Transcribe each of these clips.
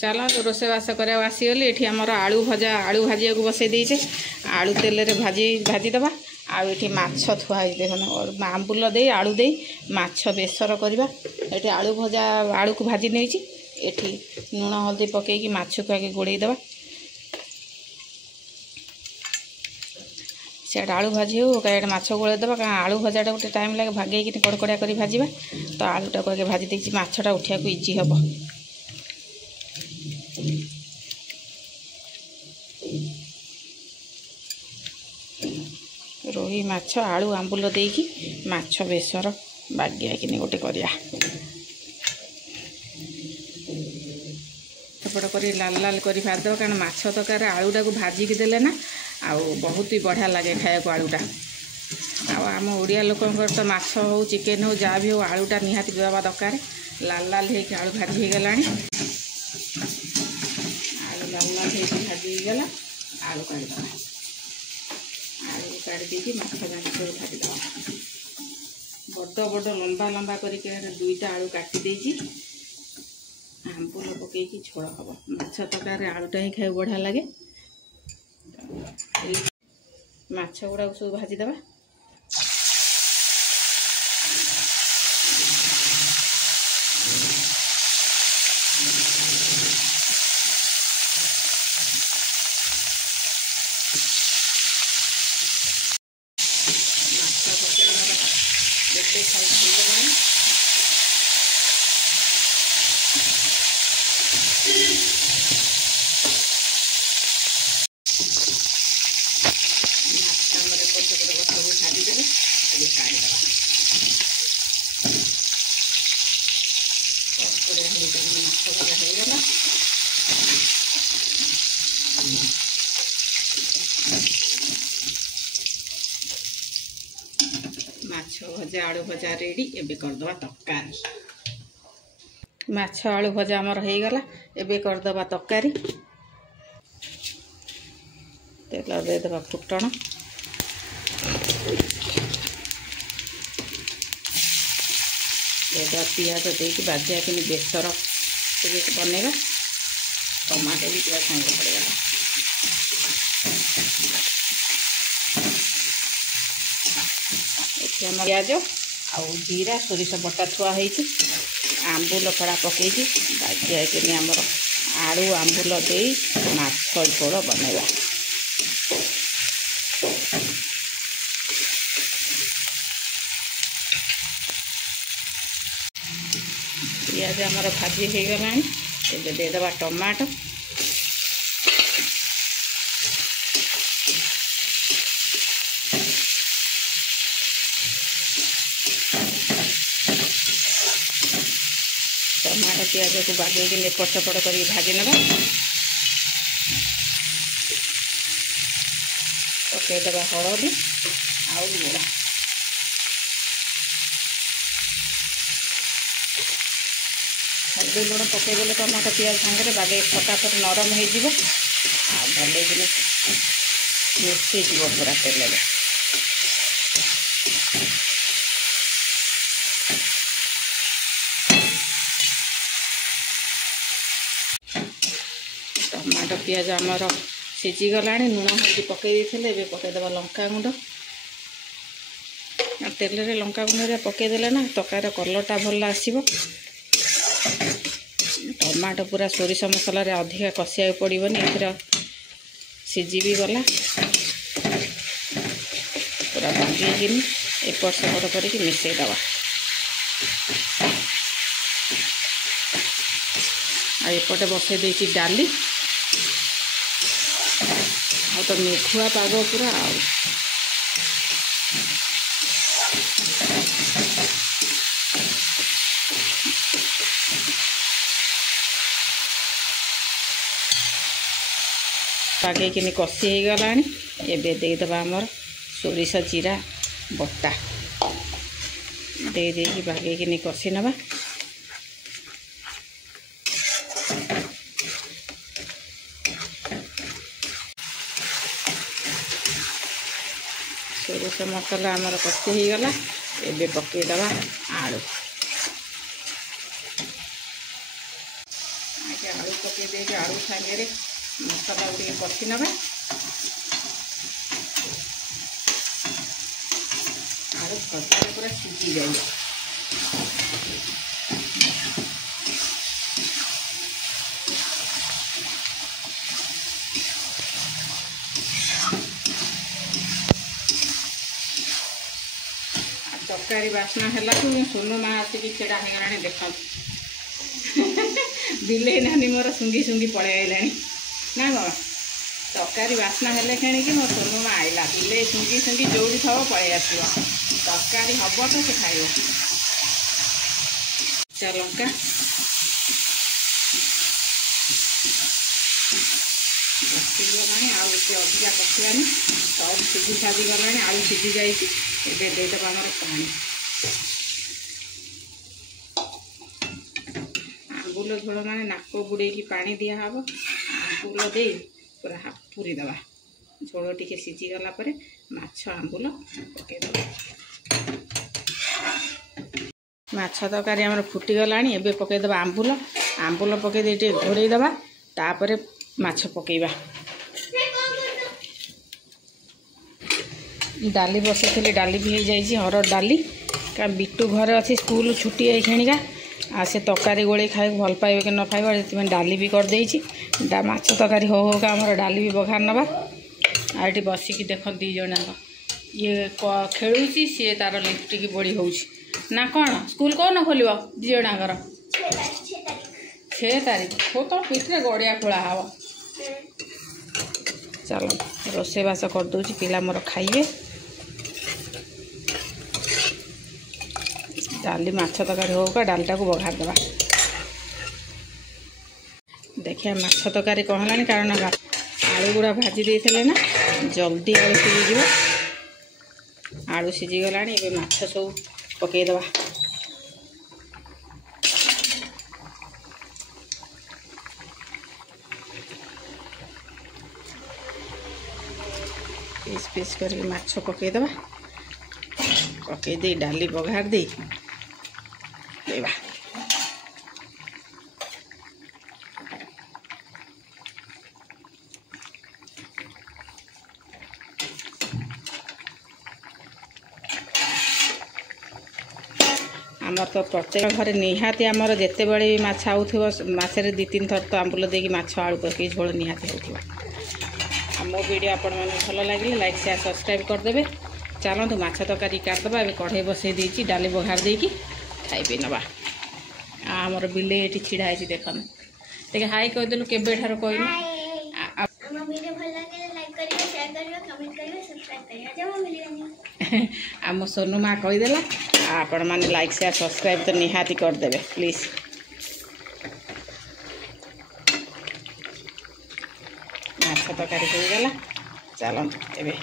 चलो रोषेबास करा आसीगली ये आमर आलू भजा आलू भाजिया को बसई देचे आलू तेल रे भाजीदबा आठी माछ थुआई देखो आंबुल दे आलू दे माछ बेसर करवा ये आलू भजा आलू को भाजी नहीं एठी लुण हल्दी पकईकि माछ को आगे गोड़ेदबा से आलू भाजी हो कहीं माछ गोड़ेदबा कहीं आलू भजाटा गोटे टाइम लगे भागे कड़कड़िया कर भाजवा तो आलूटा को आगे भाजी देती माछटा उठा इजी हम रोही माछ आलू आंबुल देकी माछ बेसर बागिया कि गोटे करिया एपट कर लाल लाल कर भाजदेव कारण माछ तकार आलूटा को भाजिकी देले ना आउ बहुत ही बढ़िया लगे खाया आलूटा आम ओडिया लोकंर तो माछ हो चिकेन हो जहाँ भी हो आलूटा निहाती देवा दरकार लाल लाल हो आलू भाजी हो गला आलू लाल लाल हो भाजी हो गला आलू काढ़ीद आलू काढ़ी देकी माछ सब भाजीदे बड़ बड़ लंबा लंबा करके दुईटा आलू काटी देची आंबुल पकईकि झोल हम माछ तकार आलूटा ही खाई बढ़िया लगे माछ गुड़ा सब भाजीदे माछ भजा आलू भजा रेडी एबे करदबा तरकारी माछ आलू भजा आमर हो गला एबे करदबा तरकारी तेल देदबा फुटण देदबा पियाज देकी बाजिया कि बेसर बनइबा टमाटो भी पूरा संगे पड़ेगा प्याज आउ जीरा सोरिष बटा थुआ आंबुल खड़ा पकईकि बाजिया कि आमर आलू आंबुल दे माछ झोल बनइबा पियाज आमर भाजी हो गला देदबा टमाटो टमाटो पियाज को बागेकि एपट सेपट कर भाजी ना पकईदबा हलदी आउ लुण हल्दी लुण पकईदे टमाटो पियाज सागर बागे फटाफट नरम हो भले मिसईज पूरा तेल टमाटो पियाज आमर सीझीगला लुण हल्दी पकई देते पकईदबा लंका गुंड तेल रे लंका गुंड पकईदे ना तकार कलरटा भल आसो टमाटो पूरा सोरिष मसला अधिका कषिया पड़ोनी ए सीझी भी गला पूरा बांधि एपट सेपट करके मिसईदबा आएपटे बसई देती डाली आ तो मेघुआ पाग पूरा पागेकिनी कषि हो गला एबे देदबा आमर सोरिष जीरा बटा दे देकी बागेकिनी कषि नबा सोरिष मसला आमर कषि हो गला एबे पकईदबा आलू आलू पकई दे आलू सागे मसला टे कषि नवा आलू तरकारी पूरा सीझी जाए तरकारी बास्ना है सोनू माँ आसिक छेड़ा हो गला देख बिले नानी मोर सुंगी सुंगी पड़े आईला ना कौन तरकारी बास्ना हेले कि मो सोनू माँ आईला बिले सुंगी सुंगी जोड़ी थव पड़े आस तरकारी हम तो से खाइब लंका कषिगला आते अधिका कषानी सब सीझी साझी गला आलू सीझी जादेदेव आमर पानी आंबुल झोल माने नाक बुड़े पानी दिहब आंबुल दे पूरा पूरी दबा झोल टिके सीझी गला परे माछ आंबुल पकईदबा माछ तरकारी आमर फुटीगला एबे पकईदबा आंबुल आंबुल पकई दे घोड़े दबा तापर माछ पकईबा डाली बसई डाली भी हो जाए हरड़ डाली क्या बिट्टू घर अच्छी स्कूल छुट्टी है खेणिका आ से तरकारी गोले खाए भल पाइबे कि न पाइबा से डाली भी कर देछि माछ तरकारी हो होगा आमर डाली भी बघार नवा आठी बसिकी देख दी जन ये खेलुची सी तार लिपटिकी बड़ी हो ना कौन स्कूल कौन खोल दी जनाकर 6 तारीख हो तो पिठे गड़िया खोला हम चलो रोसेबास करदे पिला मोर खाइए डाली माछ तरकारी होगा डालटा को बघार दबा देखिए माछ तरकारी कौन है कारण आलू गुड़ा भाजी देते ना जल्दी आलू सीझी आलू सीझी गला माछ सब पकईदबा पीस पीस कर माछ पकईदबा पकई दे डाली बघार दे देवा आमर तो प्रत्येक घर निहाती आमर जिते बड़े माछ आउथो माछे 2-3 थर तो आंबुल देकी माछ आलू पकई झोल निहाती होथिबा मो वीडियो आपण माने भल लगे लाइक शेयर सब्सक्राइब करदे चलतु माछ तरकारी काटदबा ए कढ़ई बसई देछि डाली बघार देकी खाइबे नवा आमर बिले ये छिड़ा है देख देखे हाई कहीदेलु केबे ठार कहलु आम सोनू माँ कहीदेला आपण मैंने लाइक शेयर सब्सक्राइब तो निहाती करदे प्लीज माछ तरकारी होगला चलतु एबे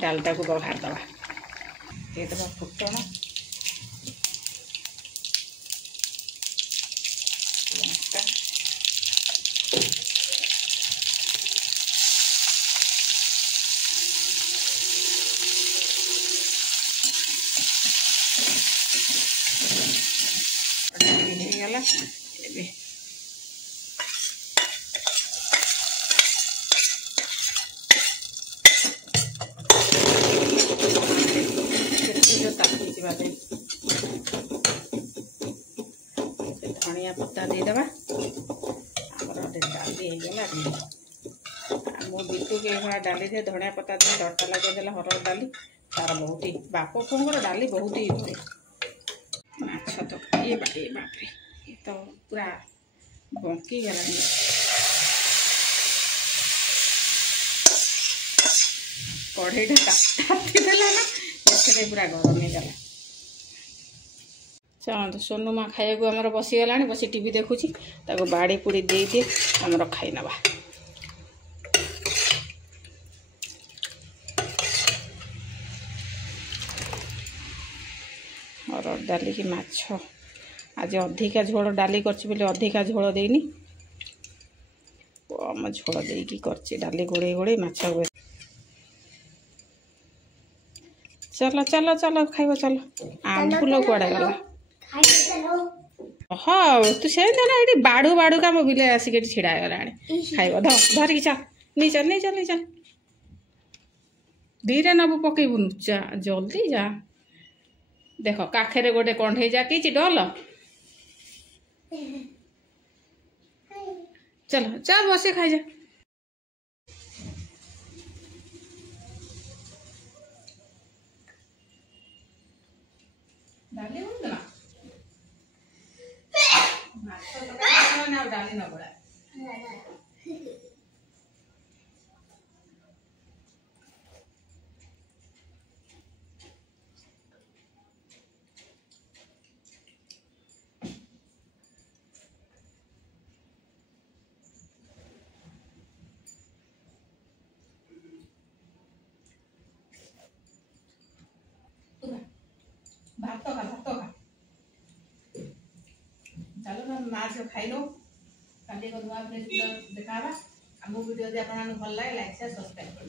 डालटा को बघार दबा देदबा फुटण लंका गला धनिया पत्ता देदबा डाली होगला मो बिटू के डाली दे धनिया पत्ता दे डरटा लगे हरड़ डाली तार बहुत ही बाप पुओर डाली बहुत ही हुए माछ तो ये बापरे ये तो पूरा बंकी गला कढ़ईटा तातीदेला ना इसलिए पूरा गरम हो गला चलते सोनू माँ खाइबू आमर बसीगला बसी टीवी देखुची ताको बाड़ी पुड़ी दे दिए आमर खाई नवा हरड़ डाली की माछ आज अधिका झोल डाली कर अधिका झोल देनी कम झोल देकी कर डाली गोड़े गोड़े माछ चलो चलो चलो खाइब चलो आंबुल कुआड़े गला हाँ तू से ये बाड़ू बाड़ू का मोबिल आसिक छिड़ा गला खाइब धरिकी चल नहीं चल नहीं चल नहीं चल धीरे नबू पकेबुनु जा जल्दी जा देख काखेरे गोटे कंढे जाकी डल चलो जा बसे खाई जा डाली ना डाली न बड़ा भात खा चलो ना माँ से खाई लो कल को नुआ देखा आम वीडियो भल लगे लाइक शेयर सब्सक्राइब कर।